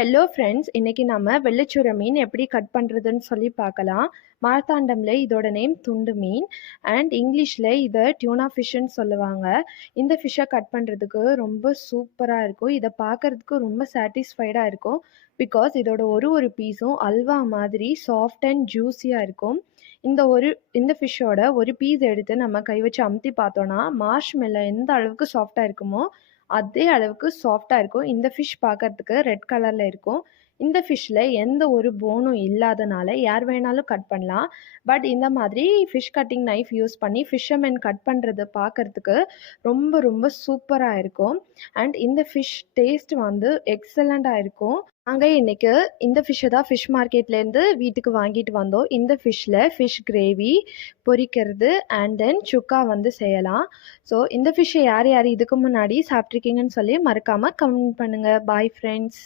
Hello friends, இன்னைக்கு நம்ம வெள்ளச்சூரை மீன் எப்படி கட் பண்ணுறதுன்னு சொல்லி பார்க்கலாம். மார்த்தாண்டம்ல இதோட நேம் துண்டு மீன் அண்ட் இங்கிலீஷில் இதை டியூனா ஃபிஷ்ஷுன்னு சொல்லுவாங்க. இந்த ஃபிஷ்ஷை கட் பண்ணுறதுக்கு ரொம்ப சூப்பராக இருக்கும். இதை பார்க்குறதுக்கு ரொம்ப சாட்டிஸ்ஃபைடாக இருக்கும். பிகாஸ் இதோட ஒரு பீஸும் அல்வா மாதிரி சாஃப்ட் அண்ட் ஜூஸியாக இருக்கும். இந்த ஃபிஷ்ஷோட ஒரு பீஸ் எடுத்து நம்ம கை வச்சு அமுத்தி பார்த்தோன்னா மார்ஷ் மெல்லோ எந்த அளவுக்கு சாஃப்டாக இருக்குமோ அதே அளவுக்கு சாஃப்டாக இருக்கும். இந்த ஃபிஷ் பார்க்கறதுக்கு ரெட் கலரில் இருக்கும். இந்த ஃபிஷ்ஷில் எந்த ஒரு போனும் இல்லாதனால யார் வேணாலும் கட் பண்ணலாம். பட் இந்த மாதிரி ஃபிஷ் கட்டிங் நைஃப் யூஸ் பண்ணி ஃபிஷ்ஷர்மென் கட் பண்ணுறது பார்க்கறதுக்கு ரொம்ப ரொம்ப சூப்பராக இருக்கும். அண்ட் இந்த ஃபிஷ் டேஸ்ட் வந்து எக்ஸலண்ட்டாக இருக்கும். நாங்கள் இன்றைக்கி இந்த ஃபிஷ்ஷை தான் ஃபிஷ் மார்க்கெட்லேருந்து வீட்டுக்கு வாங்கிட்டு வந்தோம். இந்த ஃபிஷ்ஷில் ஃபிஷ் கிரேவி பொரிக்கிறது அண்ட் தென் சுக்கா வந்து செய்யலாம். ஸோ இந்த ஃபிஷ்ஷை யார் யார் இதுக்கு முன்னாடி சாப்பிட்ருக்கீங்கன்னு சொல்லி மறக்காமல் கமெண்ட் பண்ணுங்கள். Bye friends.